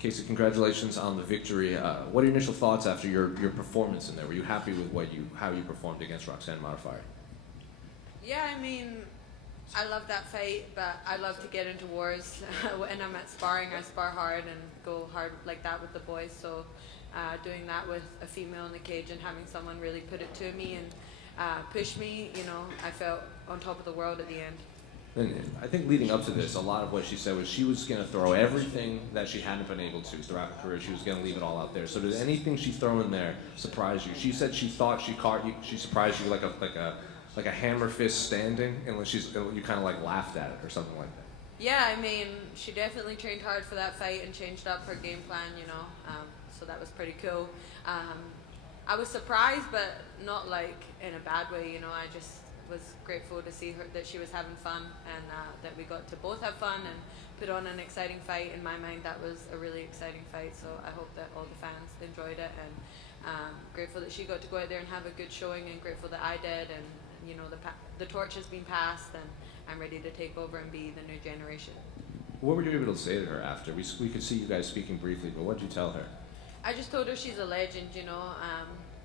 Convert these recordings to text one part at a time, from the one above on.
Casey, congratulations on the victory. What are your initial thoughts after your performance in there? Were you happy with how you performed against Roxanne Modifier? Yeah, I mean, I love that fight, but I love to get into wars. When I'm at sparring, I spar hard and go hard like that with the boys. So doing that with a female in the cage and having someone really put it to me and push me, I felt on top of the world at the end. And I think leading up to this, a lot of what she said was she was going to throw everything that she hadn't been able to throughout her career. She was going to leave it all out there. So did anything she threw in there surprise you? She said she thought she caught you. She surprised you like a hammer fist standing, and you kind of like laughed at it or something like that. Yeah, I mean, she definitely trained hard for that fight and changed up her game plan. So that was pretty cool. I was surprised, but not like in a bad way. I just was grateful to see her that she was having fun and that we got to both have fun and put on an exciting fight. In my mind, that was a really exciting fight, so I hope that all the fans enjoyed it, and grateful that she got to go out there and have a good showing, and grateful that I did, and the torch has been passed and I'm ready to take over and be the new generation. What were you able to say to her after? We could see you guys speaking briefly, but what did you tell her? I just told her she's a legend,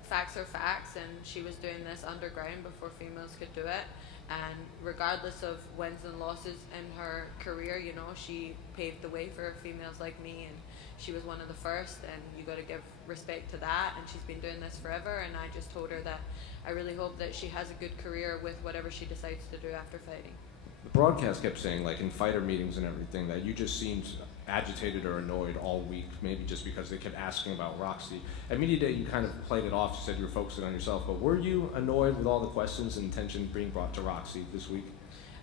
facts are facts, and she was doing this underground before females could do it, and regardless of wins and losses in her career, she paved the way for females like me, and she was one of the first, and you got to give respect to that, and she's been doing this forever, and I just told her that I really hope that she has a good career with whatever she decides to do after fighting. The broadcast kept saying, like in fighter meetings and everything, that you just seemed agitated or annoyed all week, maybe just because they kept asking about Roxy. At Media Day, you kind of played it off, you said you were focusing on yourself, but were you annoyed with all the questions and attention being brought to Roxy this week?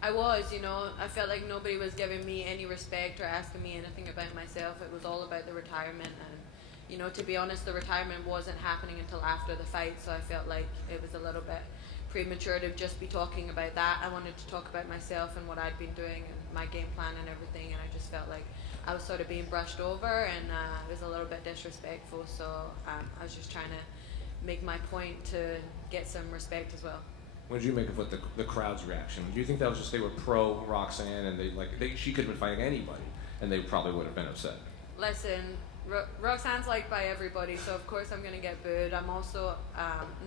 I was, I felt like nobody was giving me any respect or asking me anything about myself. It was all about the retirement, and to be honest, the retirement wasn't happening until after the fight, so I felt like it was a little bit premature to just be talking about that. I wanted to talk about myself and what I'd been doing and my game plan and everything, and I just felt like I was sort of being brushed over, and it was a little bit disrespectful, so I was just trying to make my point to get some respect as well. What did you make of the crowd's reaction? Do you think that was just they were pro Roxanne and she could have been fighting anybody and they probably would have been upset? Listen, Roxanne's liked by everybody, so of course I'm going to get booed. I'm also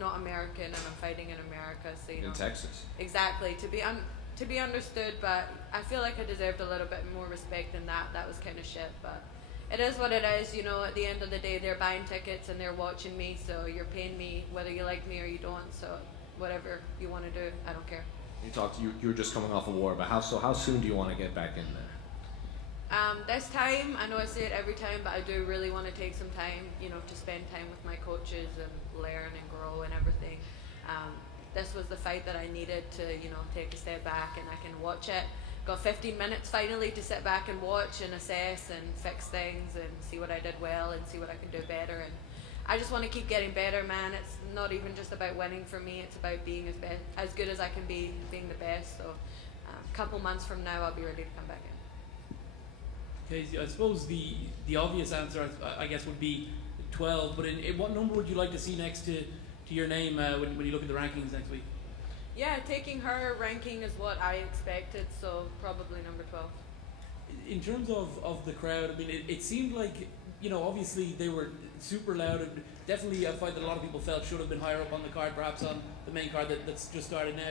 not American, and I'm fighting in America, so in Texas. Exactly, to be understood, but I feel like I deserved a little bit more respect than that. That was kind of shit, but it is what it is. At the end of the day, they're buying tickets and they're watching me, so you're paying me whether you like me or you don't. So whatever you want to do, I don't care. You were just coming off a war, but how soon do you want to get back in there? This time, I know I say it every time, but I do really want to take some time, to spend time with my coaches and learn and grow and everything. This was the fight that I needed to, take a step back, and I can watch it. Got 15 minutes finally to sit back and watch and assess and fix things and see what I did well and see what I can do better. And I just want to keep getting better, man. It's not even just about winning for me. It's about being as good as I can be, being the best. So a couple months from now, I'll be ready to come back in. Okay, I suppose the obvious answer, I guess, would be 12. But in what number would you like to see next to your name when you look at the rankings next week? Yeah, taking her ranking is what I expected, so probably number 12. In terms of the crowd, I mean, it seemed like, obviously they were super loud, and definitely a fight that a lot of people felt should have been higher up on the card, perhaps on the main card that's just started now.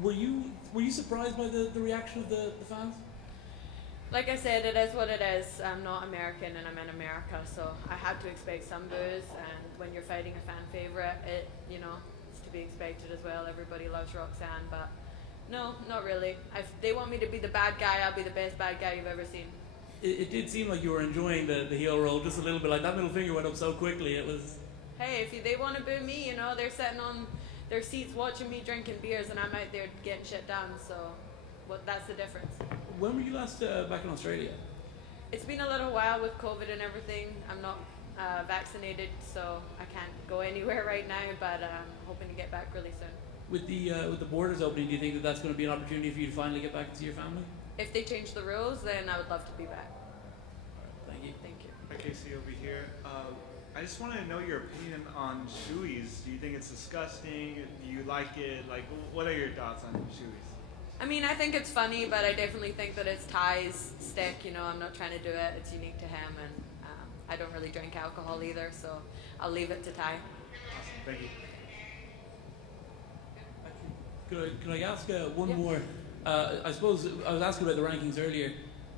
Were you surprised by the reaction of the fans? Like I said, it is what it is. I'm not American and I'm in America, so I had to expect some boos, and when you're fighting a fan favorite, it's to be expected as well. Everybody loves Roxanne, but no, not really. If they want me to be the bad guy, I'll be the best bad guy you've ever seen. It did seem like you were enjoying the heel roll just a little bit, like that middle finger went up so quickly. It was... Hey, if they want to boo me, they're sitting on their seats watching me drinking beers, and I'm out there getting shit done, so that's the difference. When were you last back in Australia? It's been a little while with COVID and everything. I'm not vaccinated, so I can't go anywhere right now, but I'm hoping to get back really soon. With the borders opening, do you think that that's going to be an opportunity for you to finally get back to see your family? If they change the rules, then I would love to be back. All right, thank you. Thank you. Hi, Casey, over here. I just want to know your opinion on shoeies. Do you think it's disgusting? Do you like it? Like, what are your thoughts on shoeies? I mean, I think it's funny, but I definitely think that it's Ty's stick. I'm not trying to do it. It's unique to him, and I don't really drink alcohol either, so I'll leave it to Ty. Awesome. Thank you. Could I ask one more? I suppose I was asking about the rankings earlier.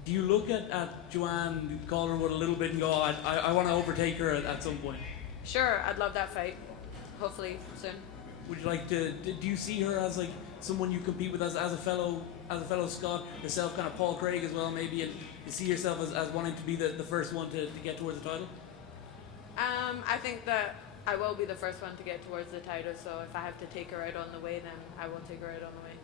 Do you look at Joanne Calderwood a little bit and go, I want to overtake her at some point? Sure, I'd love that fight. Hopefully soon. Would you like to? Do you see her as like someone you compete with as a fellow Scot, yourself, kind of Paul Craig as well, maybe, and you see yourself as wanting to be the first one to get towards the title? I think that I will be the first one to get towards the title, so if I have to take her out on the way, then I will take her out on the way.